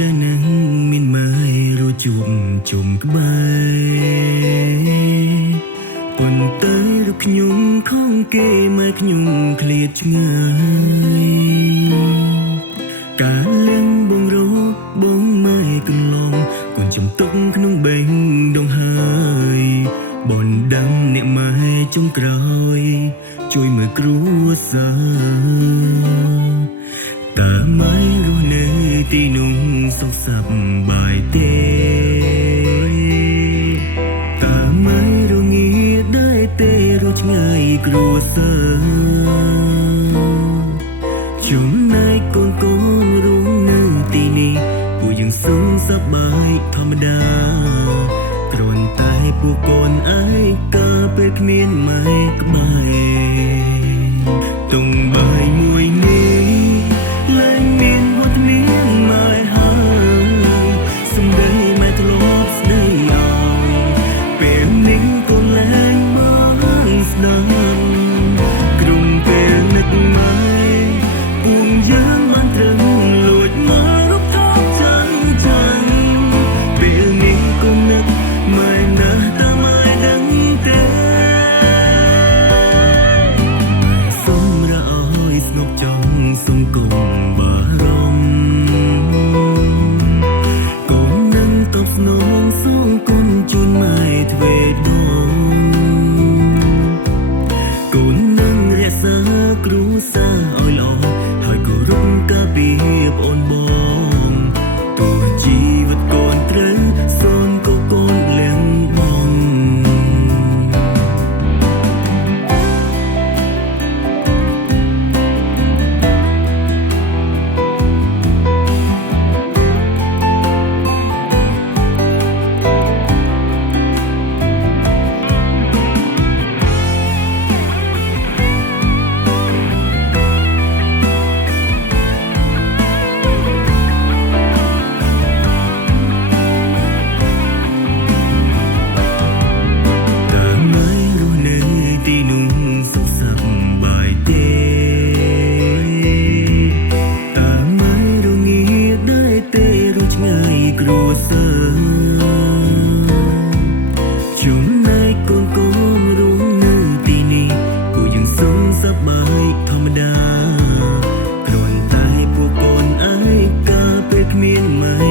ច្រើនណាស់មានម៉ែរជួបជុំក្បែរប៉ុន្តែរូបខ្ញុំខំគេម៉ែខ្ញុំឃ្លាតឆ្ងាយកាលលឹងបងរកបងម៉ែកន្លងកូនចំទុកក្នុងបេះដូងហើយបនដឹងអ្នកម៉ែចុងក្រោយជួយមើលគ្រួសារតើម៉ែរស់នៅទីនោះសុខសប្បាយទេតើម៉ែរងាដែរទេរស់ឆ្ងាយគ្រួសារចំណែកកូនកូនរស់នៅទីនេះពួកយើងសុខសប្បាយធម្មតាគ្រាន់តែពួកកូនឯកាពេលគ្មានម៉ែក្បែរទុំបាយមួយនេះឡើងមានវត្តមានម៉ែហើយសំដីម៉ែធ្លាប់ស្ដីឲ្យពេលនេះកូនឡើងមកស្ដាប់ក្រុមពេលនឹកម៉ែពួកយើងបានត្រឹមលួចមករូបថតចាំពេលនេះកូននឹកម៉ែណាស់តើម៉ែដឹងទេសូមរអើយស្នប់ចង់សូមកុំបារម្ភកូននឹងតបស្នងសូមគុណជូនម៉ែទ្វេដងកូននឹងរក្សាគ្រួសារឲ្យល្អហើយគោរពការពារប្អូនបងទោះជីវិតកូនត្រូវសូនក៏កូនលះបង់គ្រួសារចំណែកកូនកូនរស់នៅទីនេះពួកយើងសុខសប្បាយធម្មតាគ្រាន់តែពួកកូនឯកាពេលគ្មានម៉ែ